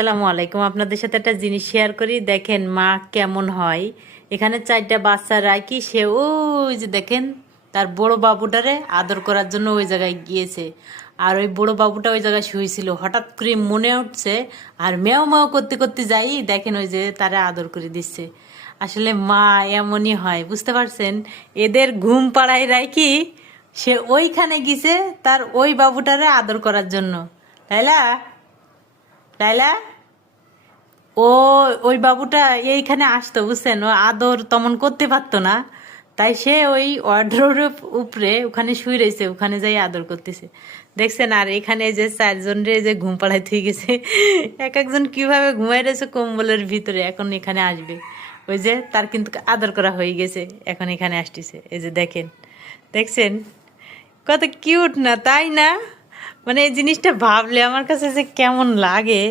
আসসালামু আলাইকুম। আপনাদের সাথে একটা জিনিস শেয়ার করি, দেখেন মা কেমন হয়। এখানে 4টা বাচ্চা রাখি, সে ওই যে দেখেন তার বড় বাবুটারে আদর করার জন্য ওই জায়গায় গিয়েছে। আর ওই বড় বাবুটা ওই জায়গায় শুয়েছিল, হঠাৎ করে মনে উঠছে আর ম্যাও ম্যাও করতে করতে যাই, দেখেন ওই যে তারা আদর করে দিচ্ছে। আসলে মা এমনই হয়, বুঝতে পারছেন। এদের ঘুম পাড়ায় রাখি, সে ওইখানে গিয়েছে তার ওই বাবুটারে আদর করার জন্য। লাইলা, লাইলা, ও ওই বাবুটা এইখানে আসতো, বুঝছেন, ও আদর তেমন করতে পারতো না, তাই সে ওই ওয়ার্ডরোবের উপরে ওখানে শুয়ে রয়েছে, ওখানে যাই আদর করতেছে, দেখছেন। আর এখানে যে 4জন রে যে ঘুম পাড়ায় থেকে গেছে, এক একজন কিভাবে ঘুমাই রয়েছে কম্বলের ভিতরে, এখন এখানে আসবে। ওই যে তার কিন্তু আদর করা হয়ে গেছে, এখন এখানে আসতেছে, এই যে দেখেন, দেখছেন কত কিউট না, তাই না? মানে এই জিনিসটা ভাবলে আমার কাছে যে কেমন লাগে।